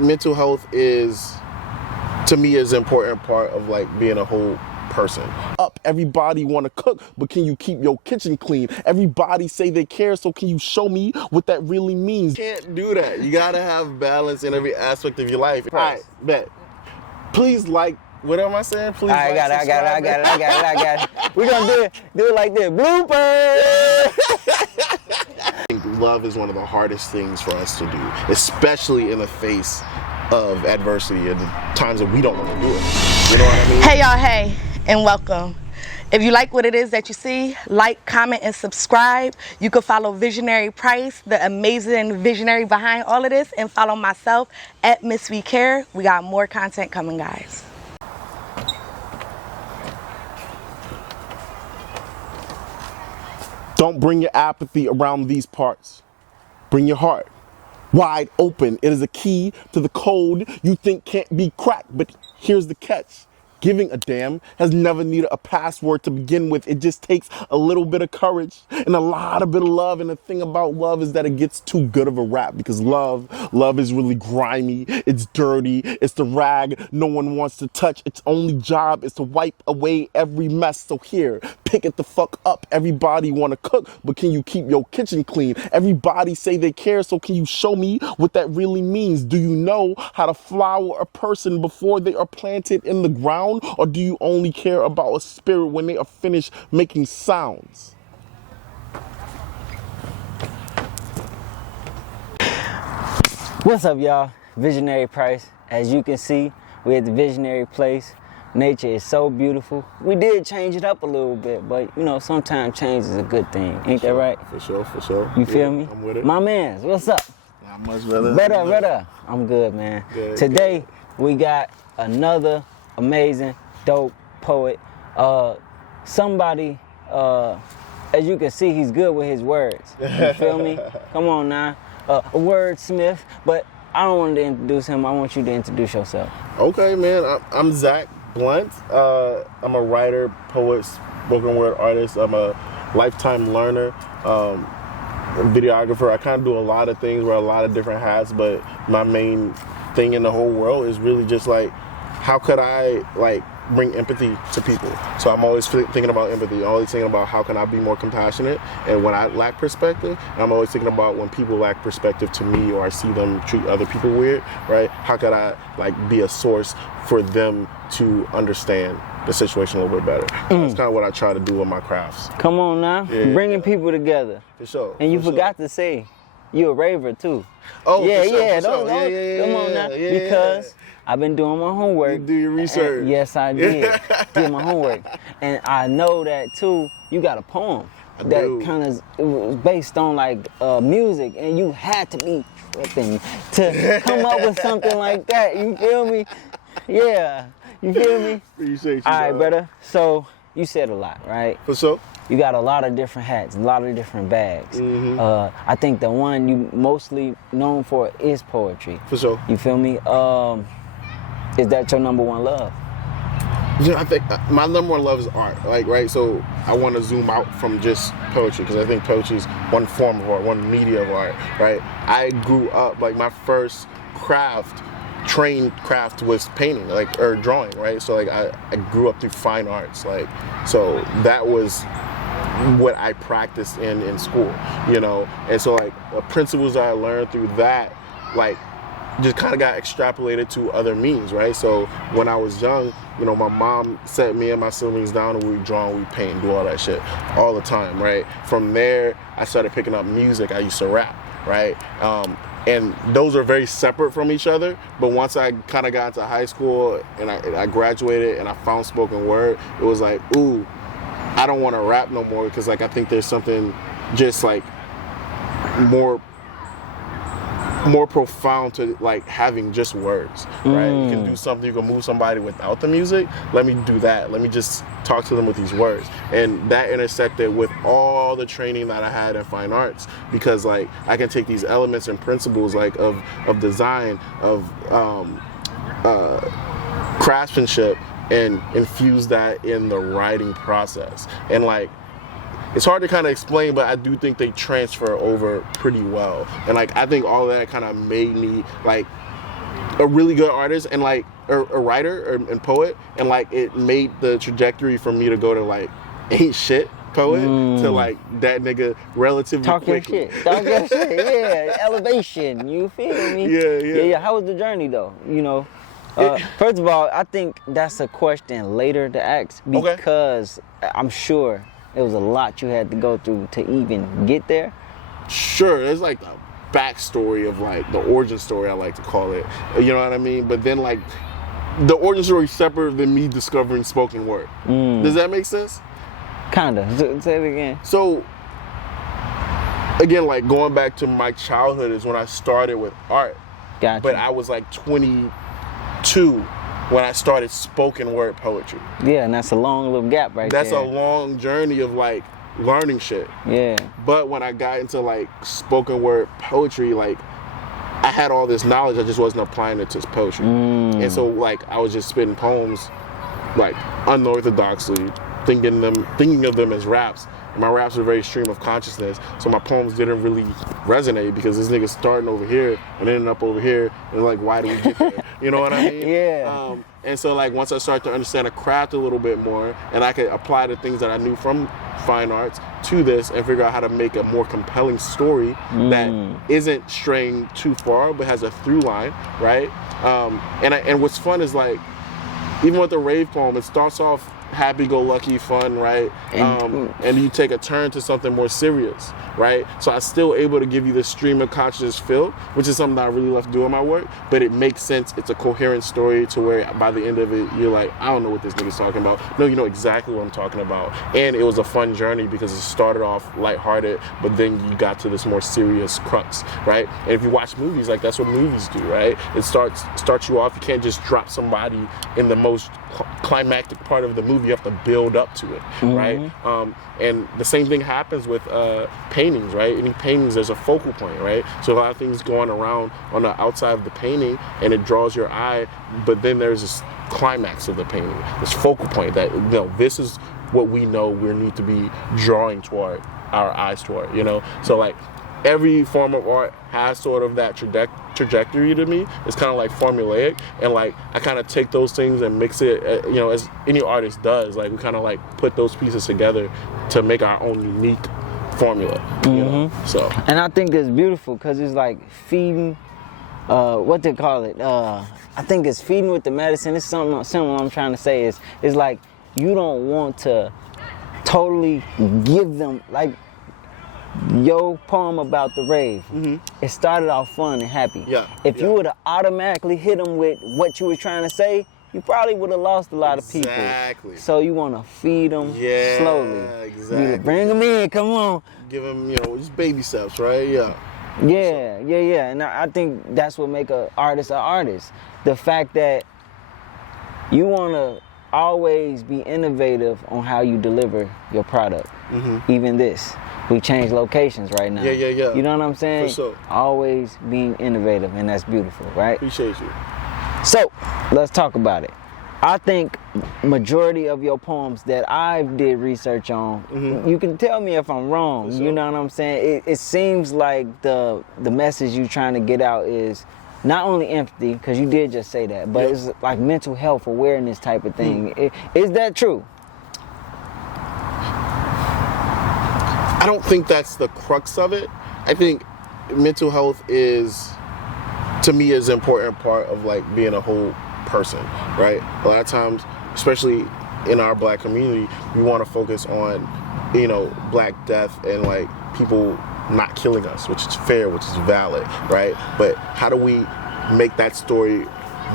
mental health is, to me, is an important part of like being a whole person. Up, everybody want to cook, but can you keep your kitchen clean? Everybody say they care, so can you show me what that really means? You can't do that. You gotta have balance in every aspect of your life. All right, bet. Please like. What am I saying? Please. I got it. We're gonna do it like this. Blooper! I think love is one of the hardest things for us to do, especially in the face of adversity and the times that we don't want to do it. You know what I mean? Hey y'all, hey, and welcome. If you like what it is that you see, like, comment, and subscribe. You can follow Visionary Price, the amazing visionary behind all of this, and follow myself at Miss We Care. We got more content coming, guys. Don't bring your apathy around these parts. Bring your heart wide open. It is a key to the code you think can't be cracked. But here's the catch. Giving a damn has never needed a password to begin with. It just takes a little bit of courage and a lot of bit of love. And the thing about love is that it gets too good of a rap because love is really grimy. It's dirty. It's the rag no one wants to touch. Its only job is to wipe away every mess. So here, pick it the fuck up. Everybody want to cook, but can you keep your kitchen clean? Everybody say they care, so can you show me what that really means? Do you know how to flower a person before they are planted in the ground? Or do you only care about a spirit when they are finished making sounds? What's up, y'all? Visionary Price. As you can see, we're at the Visionary Place. Nature is so beautiful. We did change it up a little bit, but you know, sometimes change is a good thing. Ain't that right? For sure. You feel me? I'm with it. My mans, what's up? Not much, brother. Better. I'm good, man. Good, Today, we got another amazing, dope poet. Somebody, as you can see, he's good with his words. You feel me? Come on now. A wordsmith, but I don't want to introduce him. I want you to introduce yourself. Okay, man. I'm Xach Blunt. I'm a writer, poet, spoken word artist. I'm a lifetime learner, videographer. I kind of do a lot of things, wear a lot of different hats, but my main thing in the whole world is really just like, how could I like bring empathy to people? So I'm always thinking about empathy, always thinking about how can I be more compassionate, and when I lack perspective, I'm always thinking about when people lack perspective to me or I see them treat other people weird, right? How could I like be a source for them to understand the situation a little bit better? That's kind of what I try to do with my crafts. Come on now, bringing people together. For sure. And you forgot to say, you're a raver too. Oh, yeah, for sure, yeah, for sure. Come on now, because I've been doing my homework. You do your research. And yes, I did. Did my homework. And I know that too, you got a poem that kind of was based on like music, and you had to be tripping to come up with something like that. You feel me? Yeah. You feel me? Appreciate you. All right, brother. So you said a lot, right? For sure. You got a lot of different hats, a lot of different bags. I think the one you mostly known for is poetry. For sure. You feel me? Is that your number one love? Yeah, I think my number one love is art. Like, right? So I want to zoom out from just poetry because I think poetry is one form of art, one media of art, right? I grew up, like my first trained craft was painting, like, or drawing, right? So like I grew up through fine arts, like, so that was what I practiced in school, you know? And so like the principles that I learned through that, like, just kind of got extrapolated to other means, right? So when I was young, you know, my mom set me and my siblings down and we draw, we paint, and do all that shit all the time, right? From there, I started picking up music. I used to rap, right? And those are very separate from each other. But once I kind of got into high school and I graduated and I found spoken word, it was like, ooh, I don't want to rap no more because like I think there's something just like more profound to like having just words, right? You can do something, you can move somebody without the music. Let me do that. Let me just talk to them with these words. And that intersected with all the training that I had in fine arts because like I can take these elements and principles like of design, of craftsmanship and infuse that in the writing process. And like, it's hard to kind of explain, but I do think they transfer over pretty well. And like, I think all of that kind of made me like a really good artist and like a writer and poet, and like it made the trajectory for me to go to like ain't shit poet to like that nigga relatively Talk your quickly. shit. Talk your shit. Yeah, elevation. You feel me? Yeah. How was the journey though? You know, first of all, I think that's a question later to ask because I'm sure it was a lot you had to go through to even get there. Sure, there's like a backstory of like the origin story, I like to call it. You know what I mean? But then like the origin story separate than me discovering spoken word. Does that make sense? Kinda. Say it again. So again, like going back to my childhood is when I started with art. Gotcha. But I was like 22 when I started spoken word poetry. Yeah, and that's a long little gap right there. That's a long journey of like learning shit. Yeah. But when I got into like spoken word poetry, like I had all this knowledge, I just wasn't applying it to poetry. And so like I was just spitting poems like unorthodoxly, thinking of them as raps. And my raps were very stream of consciousness, so my poems didn't really resonate because this nigga's starting over here and ending up over here, and like, why do we get there? You know what I mean? Yeah. And so like once I started to understand the craft a little bit more, and I could apply the things that I knew from fine arts to this and figure out how to make a more compelling story that isn't straying too far but has a through line, right? And what's fun is like, even with the rave poem, it starts off happy-go-lucky fun, right? And you take a turn to something more serious, right? So I'm still able to give you this stream of consciousness feel, which is something that I really love to do in my work, but it makes sense. It's a coherent story to where by the end of it, you're like, I don't know what this nigga's talking about. No, you know exactly what I'm talking about. And it was a fun journey because it started off lighthearted, but then you got to this more serious crux, right? And if you watch movies, like that's what movies do, right? It starts you off. You can't just drop somebody in the most climactic part of the movie. You have to build up to it, right? And the same thing happens with paintings, right? Any paintings, there's a focal point, right? So a lot of things going around on the outside of the painting, and it draws your eye, but then there's this climax of the painting, this focal point that, you know, this is what we know we need to be drawing toward, our eyes toward, you know? So like, every form of art has sort of that trajectory to me. It's kind of like formulaic, and like I kind of take those things and mix it, you know, as any artist does. Like we kind of like put those pieces together to make our own unique formula. You know? So. And I think it's beautiful because it's like feeding. What they call it? I think it's feeding with the medicine. It's something similar. I'm trying to say is like you don't want to totally give them like. Your poem about the rave, it started off fun and happy. If you would have automatically hit them with what you were trying to say, you probably would have lost a lot of people. So you want to feed them slowly. You bring them in, come on. Give them, you know, just baby steps, right? Yeah. And I think that's what make an artist an artist. The fact that you want to always be innovative on how you deliver your product. Even this. We change locations right now. Yeah. You know what I'm saying? For sure. Always being innovative, and that's beautiful, right? Appreciate you. So, let's talk about it. I think majority of your poems that I did research on, you can tell me if I'm wrong. You know what I'm saying? It seems like the message you're trying to get out is not only empathy, because you did just say that, but it's like mental health awareness type of thing. Is that true? I don't think that's the crux of it. I think mental health is, to me, is an important part of like being a whole person, right? A lot of times, especially in our black community, we want to focus on, you know, black death and like people not killing us, which is fair, which is valid, right? But how do we make that story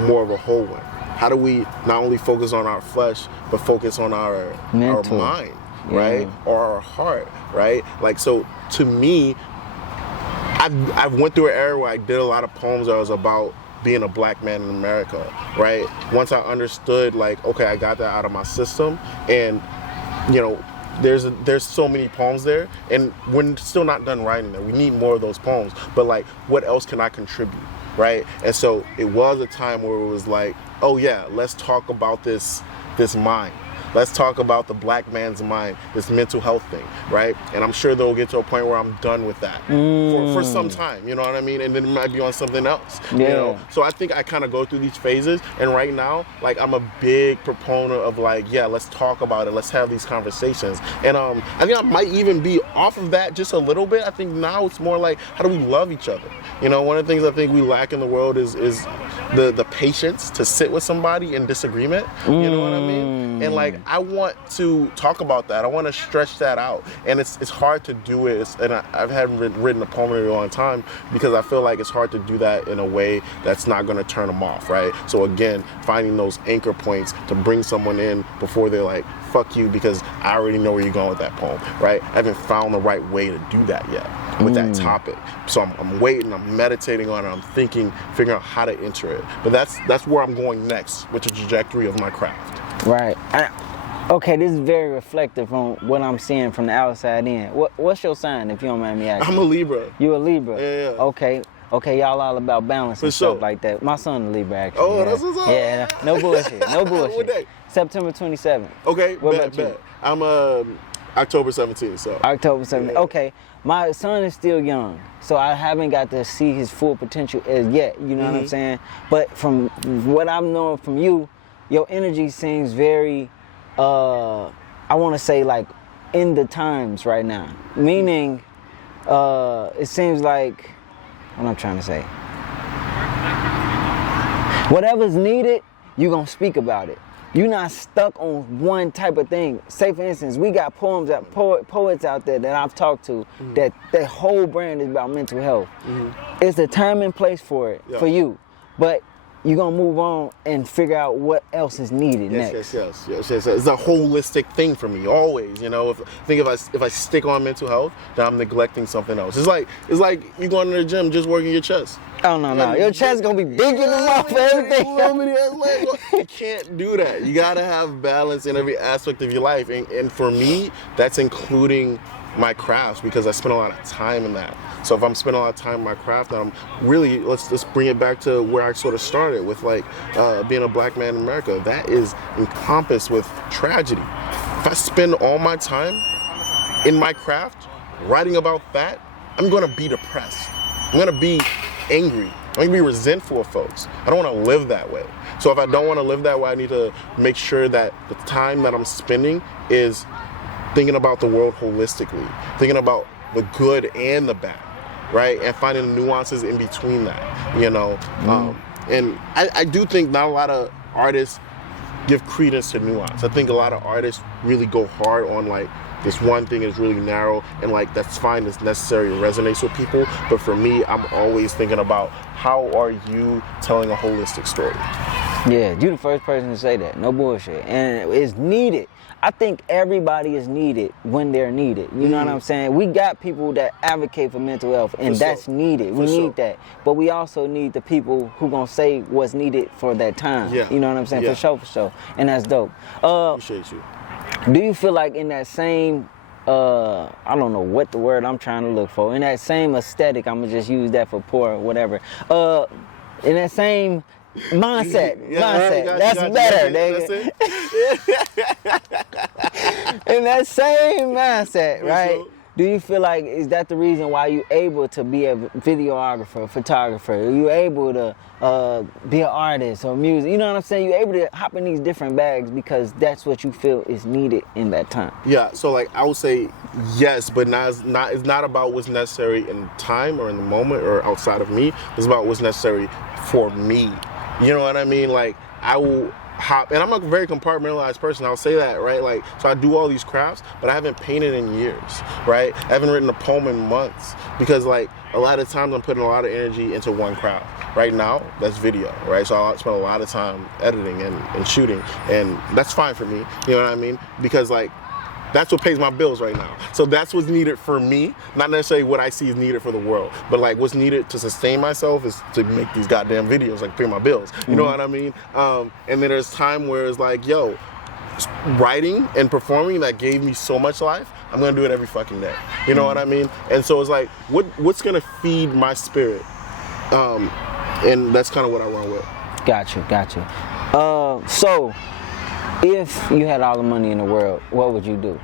more of a whole one? How do we not only focus on our flesh, but focus on our mind? Right? Or our heart, right? Like, so to me, I've went through an era where I did a lot of poems that was about being a black man in America, right? Once I understood, like, okay, I got that out of my system, and, you know, there's so many poems there, and we're still not done writing them. We need more of those poems, but like, what else can I contribute, right? And so it was a time where it was like, oh yeah, let's talk about this mind. let's talk about the black man's mind, this mental health thing, right? And I'm sure they'll get to a point where I'm done with that for some time, you know what I mean? And then it might be on something else, you know? So I think I kind of go through these phases, and right now, like, I'm a big proponent of like, yeah, let's talk about it, let's have these conversations. And I think I might even be off of that just a little bit. I think now it's more like, how do we love each other? You know, one of the things I think we lack in the world is the patience to sit with somebody in disagreement, you know what I mean? And like, I want to talk about that. I want to stretch that out, and it's hard to do it. And I haven't written a poem in a long time because I feel like it's hard to do that in a way that's not going to turn them off, right? So again, finding those anchor points to bring someone in before they're like, fuck you, because I already know where you're going with that poem, right? I haven't found the right way to do that yet with that topic. So I'm waiting, I'm meditating on it, I'm thinking, figuring out how to enter it. But that's where I'm going next with the trajectory of my craft. Right. Okay, this is very reflective on what I'm seeing from the outside in. What's your sign, if you don't mind me asking? I'm a Libra. You a Libra? Yeah. Okay, y'all all about balance and stuff like that. My son a Libra, actually. Oh, that's what's up. Yeah, no bullshit, no bullshit. What day? September 27th. Okay, What about you? I'm October 17th, so. October 17th. Yeah. Okay, my son is still young, so I haven't got to see his full potential as yet, you know what I'm saying? But from what I'm knowing from you, your energy seems very, I want to say like in the times right now. Meaning, it seems like, what I'm trying to say. Whatever's needed, you're going to speak about it. You're not stuck on one type of thing. Say, for instance, we got poets out there that I've talked to that their whole brand is about mental health. It's a time and place for it, for you. But you're going to move on and figure out what else is needed next. Yes. It's a holistic thing for me, always. You know, if I stick on mental health, then I'm neglecting something else. It's like you going to the gym just working your chest. Oh, no. Your chest going to be bigger than my for everything. You can't do that. You got to have balance in every aspect of your life. And for me, that's including my crafts, because I spend a lot of time in that. So if I'm spending a lot of time in my craft, then I'm really, let's bring it back to where I sort of started with, like, being a black man in America. That is encompassed with tragedy. If I spend all my time in my craft writing about that, I'm gonna be depressed. I'm gonna be angry. I'm gonna be resentful of folks. I don't wanna live that way. So if I don't wanna live that way, I need to make sure that the time that I'm spending is thinking about the world holistically, thinking about the good and the bad, right? And finding the nuances in between that, you know? And I do think not a lot of artists give credence to nuance. I think a lot of artists really go hard on, like, this one thing is really narrow, and like, that's fine, it's necessary, it resonates with people. But for me, I'm always thinking about, how are you telling a holistic story? Yeah, you the first person to say that, no bullshit. And it's needed. I think everybody is needed when they're needed. You know what I'm saying? We got people that advocate for mental health, and that's needed. We need that. But we also need the people who gonna say what's needed for that time. Yeah. You know what I'm saying? Yeah. For sure. And that's dope. Appreciate you. Do you feel like in that same, I don't know what the word I'm trying to look for, in that same aesthetic, I'm gonna just use that for poor or whatever, in that same mindset, that's better, nigga. In that same mindset, right? Sure. Do you feel like, is that the reason why you able to be a videographer, photographer? Are you able to be an artist or music? You know what I'm saying? You're able to hop in these different bags because that's what you feel is needed in that time. Yeah, so like, I would say yes, but it's not about what's necessary in time or in the moment or outside of me. It's about what's necessary for me. You know what I mean? Like, I will hop, and I'm a very compartmentalized person, I'll say that, right? Like, so I do all these crafts, but I haven't painted in years, right? I haven't written a poem in months, because like, a lot of times I'm putting a lot of energy into one craft. Right now, that's video, right? So I spend a lot of time editing and shooting, and that's fine for me, you know what I mean? Because like, that's what pays my bills right now. So that's what's needed for me, not necessarily what I see is needed for the world, but like, what's needed to sustain myself is to make these goddamn videos, like, pay my bills. You know what I mean? And then there's time where it's like, yo, writing and performing that gave me so much life, I'm gonna do it every fucking day. You know what I mean? And so it's like, what's gonna feed my spirit? And that's kind of what I run with. Gotcha. So, If you had all the money in the world, what would you do?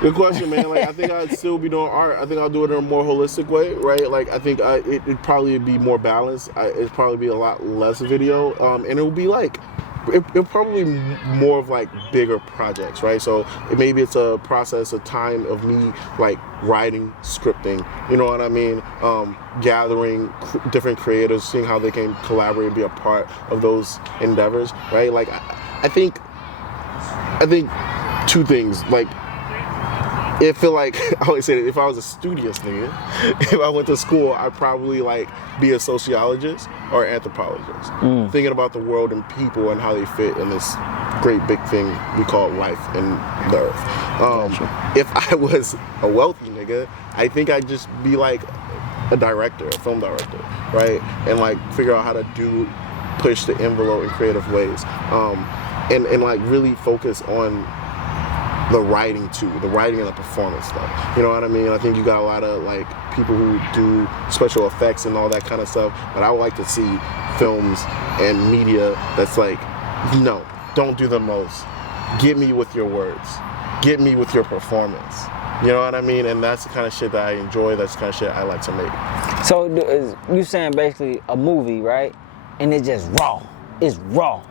Good question, man. Like, I think I'd still be doing art. I think I'll do it in a more holistic way, right? Like, I think it'd probably be more balanced. It'd probably be a lot less video, and it would be like, it'll probably be more of like bigger projects, right? So maybe it's a process, a time of me like writing, scripting, you know what I mean? Gathering different creators, seeing how they can collaborate and be a part of those endeavors, right? Like, I think two things, like, it feel like, I always say that if I was a studious nigga, if I went to school, I'd probably like be a sociologist or anthropologist, thinking about the world and people and how they fit in this great big thing we call life and the earth. If I was a wealthy nigga, I think I'd just be like a director, a film director, right? And like figure out how to push the envelope in creative ways, and like really focus on the writing too, the writing and the performance stuff. You know what I mean? I think you got a lot of like people who do special effects and all that kind of stuff, but I would like to see films and media that's like, no, don't do the most. Get me with your words. Get me with your performance. You know what I mean? And that's the kind of shit that I enjoy. That's the kind of shit I like to make. So you saying basically a movie, right? And it's just raw. It's raw.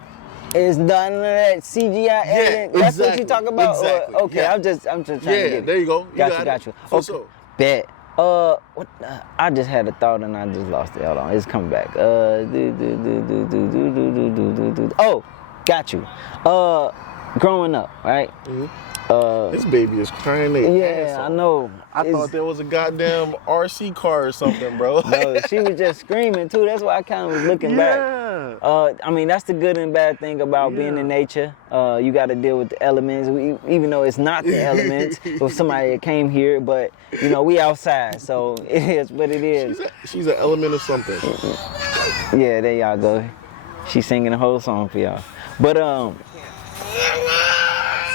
It's none of that CGI editing. That's what you talk about? Exactly. Okay, Yeah. I'm just trying to get it. There you go. Got you. For Okay. sure. Bet. I just had a thought and I just lost it. Hold on, it's coming back. Oh, got you. Growing up, right? This baby is crying their ass off. I know. I thought there was a goddamn RC car or something, bro. No, she was just screaming too. That's why I kind of was looking back. I mean, that's the good and bad thing about being in nature. You got to deal with the elements, even though it's not the elements of somebody that came here. But you know, we outside, so it is what it is. She's an element of something. Yeah, there y'all go. She's singing the whole song for y'all. But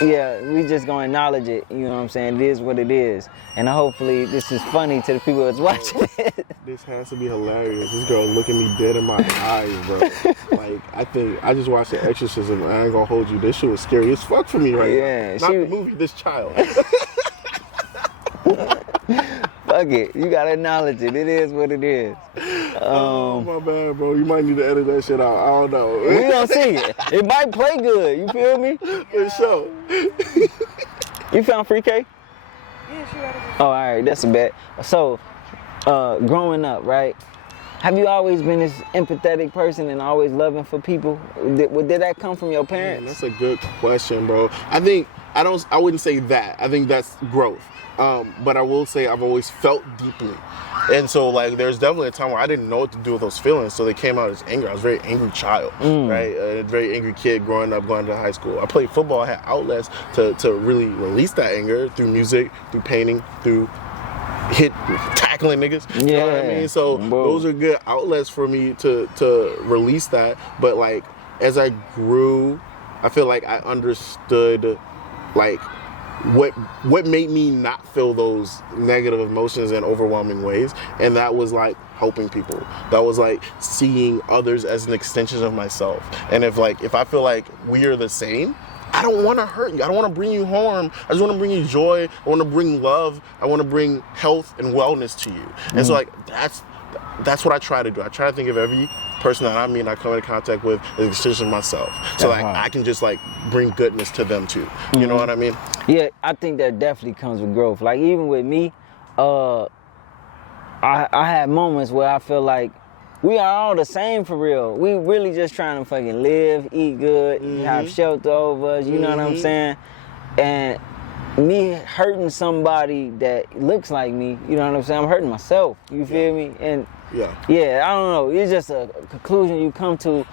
yeah, we just gonna acknowledge it, you know what I'm saying? It is what it is. And hopefully this is funny to the people that's watching it. This has to be hilarious. This girl looking me dead in my eyes, bro. Like, I just watched The Exorcism, and I ain't gonna hold you. This shit was scary as fuck for me right now. Not the movie, this child. Fuck it, you gotta acknowledge it. It is what it is. Oh, my bad, bro. You might need to edit that shit out. I don't know. We gonna see it. It might play good, you feel me? For sure. You found Free K? Yeah, she ready. Oh, all right, that's a bet. So, growing up, right? Have you always been this empathetic person and always loving for people? Did that come from your parents? Man, that's a good question, bro. I wouldn't say that. I think that's growth. But I will say I've always felt deeply. And so, like, there's definitely a time where I didn't know what to do with those feelings, so they came out as anger. I was a very angry child, right? A very angry kid growing up, going to high school. I played football. I had outlets to really release that anger through music, through painting, through tackling niggas. You know what I mean? So those are good outlets for me to release that. But, like, as I grew, I feel like I understood, like, what made me not feel those negative emotions in overwhelming ways, and that was like helping people. That was like seeing others as an extension of myself. And if I feel like we are the same, I don't want to hurt you. I don't want to bring you harm. I just want to bring you joy. I want to bring love. I want to bring health and wellness to you. And so, like, that's what I try to do. I try to think of every person that I meet and I come into contact with as an extension of myself. So like I can just like bring goodness to them too. You know what I mean? Yeah, I think that definitely comes with growth. Like, even with me, I had moments where I feel like we are all the same for real. We really just trying to fucking live, eat good, have shelter over us, you know what I'm saying? And me hurting somebody that looks like me, you know what I'm saying? I'm hurting myself, you feel me? And yeah, I don't know. It's just a conclusion you come to.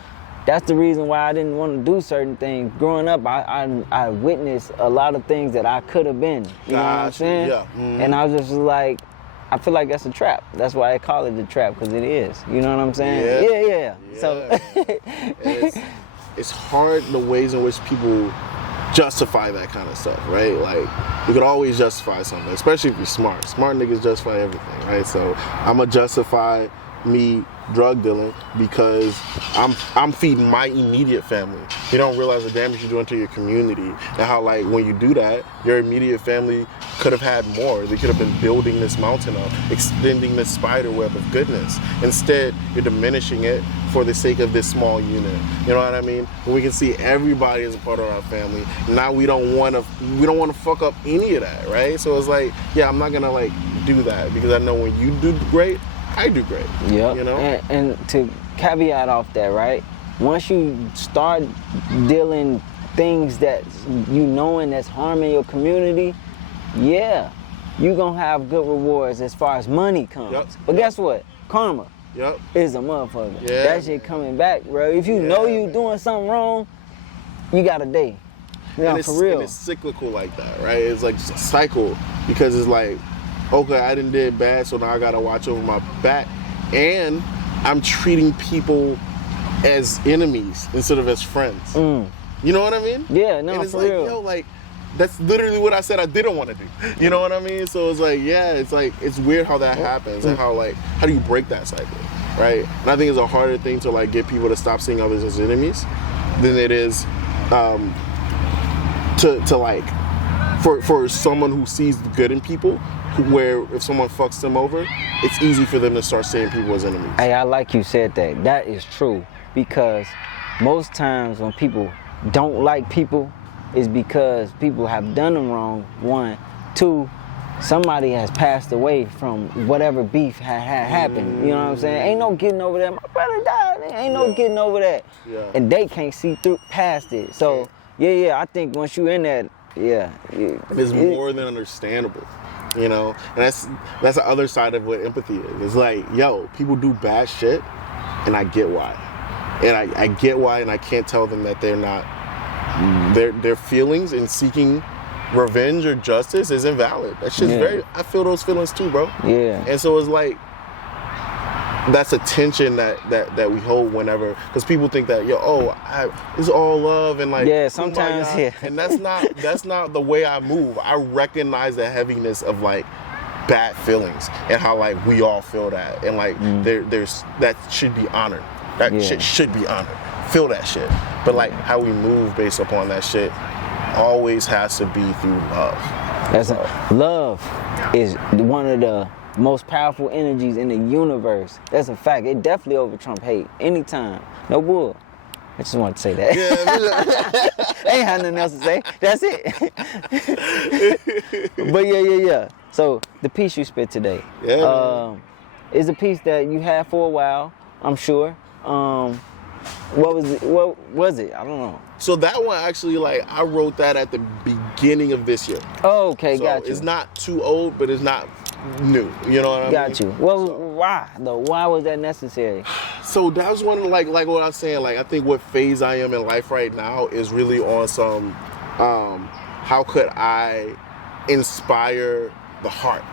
That's the reason why I didn't want to do certain things. Growing up, I witnessed a lot of things that I could have been. You know what I'm saying? Yeah. And I was just like, I feel like that's a trap. That's why I call it a trap, because it is. You know what I'm saying? Yeah. So it's hard the ways in which people justify that kind of stuff, right? Like, you could always justify something, especially if you're smart. Smart niggas justify everything, right? So I'm gonna justify me drug dealing because I'm feeding my immediate family. You don't realize the damage you're doing to your community, and how like when you do that, your immediate family could have had more. They could have been building this mountain up, extending this spider web of goodness. Instead, you're diminishing it for the sake of this small unit. You know what I mean? When we can see everybody as a part of our family. Now we don't want to fuck up any of that, right? So it's like, yeah, I'm not gonna like do that because I know when you do great, I do great. Yeah. You know? And to caveat off that, right? Once you start dealing things that you knowing that's harming your community, yeah, you gonna have good rewards as far as money comes. Yep. But guess what? Karma Yep. is a motherfucker. Yeah, that shit coming back, bro. If you know you doing something wrong, you got a day. Yeah, for real. And it's cyclical like that, right? It's like just a cycle because it's like, okay, I didn't did bad, so now I gotta watch over my back, and I'm treating people as enemies instead of as friends. You know what I mean? Yeah, no, and it's for like, real. yo, like that's literally what I said I didn't want to do. You know what I mean? So it's like, yeah, it's like it's weird how that happens and how do you break that cycle, right? And I think it's a harder thing to like get people to stop seeing others as enemies than it is to like for someone who sees the good in people, where if someone fucks them over, it's easy for them to start seeing people as enemies. Hey, I like you said that. That is true, because most times when people don't like people, is because people have done them wrong, one. Two, somebody has passed away from whatever beef had happened. You know what I'm saying? Ain't no getting over that. My brother died. Ain't no getting over that. Yeah. And they can't see through past it. So yeah, I think once you in that, it's more than understandable, you know. And that's the other side of what empathy is. It's like, yo, people do bad shit, and I get why, and I get why, and I can't tell them that they're not. Their feelings in seeking revenge or justice is invalid. That shit's very. I feel those feelings too, bro. Yeah. And so it's like, that's a tension that we hold whenever, because people think that it's all love and like sometimes and that's not the way I move. I recognize the heaviness of like bad feelings and how like we all feel that, and like there's that should be honored. That shit should be honored. Feel that shit. But like how we move based upon that shit always has to be through love. Love is one of the most powerful energies in the universe. That's a fact. It definitely over Trump hate anytime. No bull. I just wanted to say that. Yeah, ain't had nothing else to say. That's it. But yeah. So the piece you spit today, is a piece that you had for a while, I'm sure. What was it? I don't know. So that one actually, like, I wrote that at the beginning of this year. Oh, okay, so got you. It's not too old, but it's not new. You know what I mean? Got you. Well, why though? Why was that necessary? So that was one of like what I was saying. Like, I think what phase I am in life right now is really on some, how could I inspire the heart?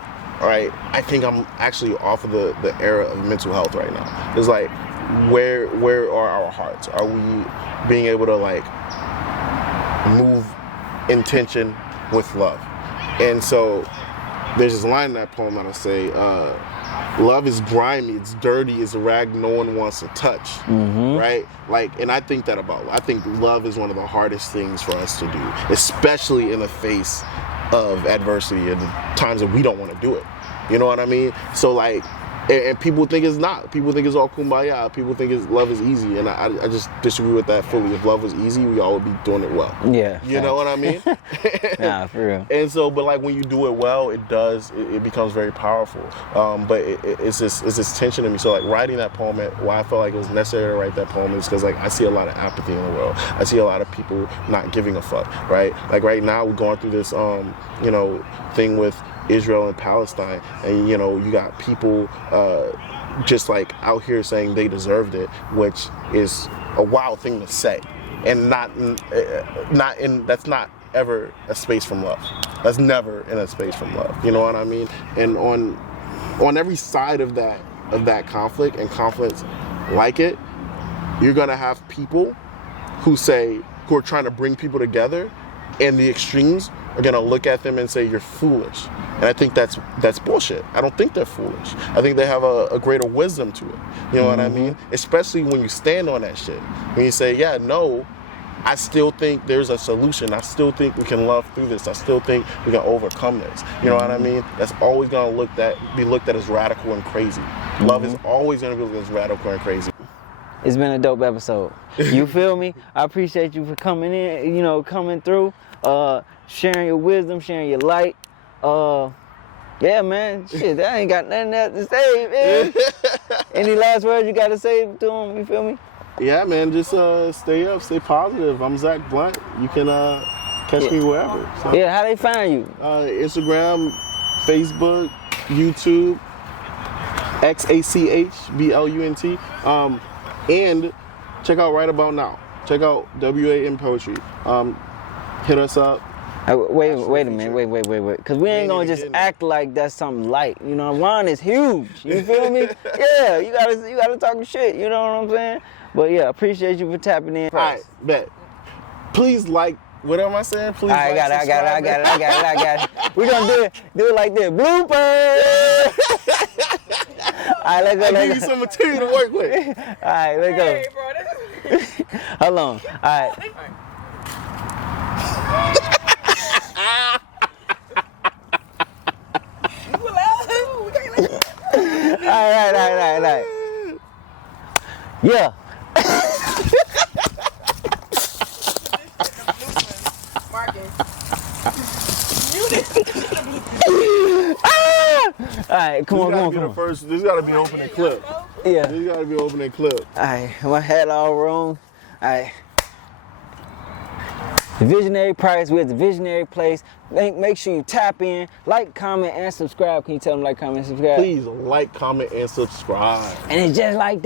Right? I think I'm actually off of the era of mental health right now. It's like, where are our hearts? Are we being able to like move intention with love? And so there's this line in that poem that I say, love is grimy, it's dirty, it's a rag no one wants to touch, right? Like, and I think that about, I think love is one of the hardest things for us to do, especially in the face of adversity and the times that we don't want to do it. You know what I mean? So like, and people think it's not. People think it's all kumbaya. People think love is easy, and I just disagree with that fully. If love was easy, we all would be doing it well. Yeah. You know what I mean? Nah, for real. And so, but like when you do it well, it becomes very powerful. But it's this tension in me. So like writing that poem, why I felt like it was necessary to write that poem is because like I see a lot of apathy in the world. I see a lot of people not giving a fuck, right? Like right now we're going through this thing with Israel and Palestine, and you got people just like out here saying they deserved it, which is a wild thing to say, and that's not ever a space from love. That's never in a space from love. You know what I mean? And on every side of that conflict and conflicts like it, you're gonna have people who are trying to bring people together, and the extremes are gonna look at them and say you're foolish. And I think that's bullshit. I don't think they're foolish. I think they have a greater wisdom to it. You know what I mean? Especially when you stand on that shit. When you say, yeah, no, I still think there's a solution. I still think we can love through this. I still think we can overcome this. You know what I mean? That's always gonna be looked at as radical and crazy. Love is always gonna be looked at as radical and crazy. It's been a dope episode. You feel me? I appreciate you for coming in, you know, coming through, sharing your wisdom, sharing your light. Yeah, man. Shit, I ain't got nothing else to say, man. Any last words you got to say to them? You feel me? Yeah, man. Just stay up, stay positive. I'm Xach Blunt. You can catch me wherever. So. Yeah, how they find you? Instagram, Facebook, YouTube, Xach Blunt. And check out Right About Now. Check out WAM Poetry. Hit us up. Wait a minute, because we ain't gonna just act like that's something light. You know, Ron is huge. You feel me? Yeah, you gotta talk shit. You know what I'm saying? But yeah, appreciate you for tapping in. All right, bet. Please like. What am I saying? Please. I got it. We're gonna do it like this. Blooper. All right, let's go. I give you some material to work with. All right, let's go. Hey, bro, this is... Hold on. All right. All right. Yeah. All right, come on. This gotta be opening clip. Yeah. This gotta be opening clip. All right, my head all wrong. All right. The Visionary Price, we're at the Visionary Place. Make sure you tap in, like, comment, and subscribe. Can you tell them like, comment, and subscribe? Please like, comment, and subscribe. And it's just like that.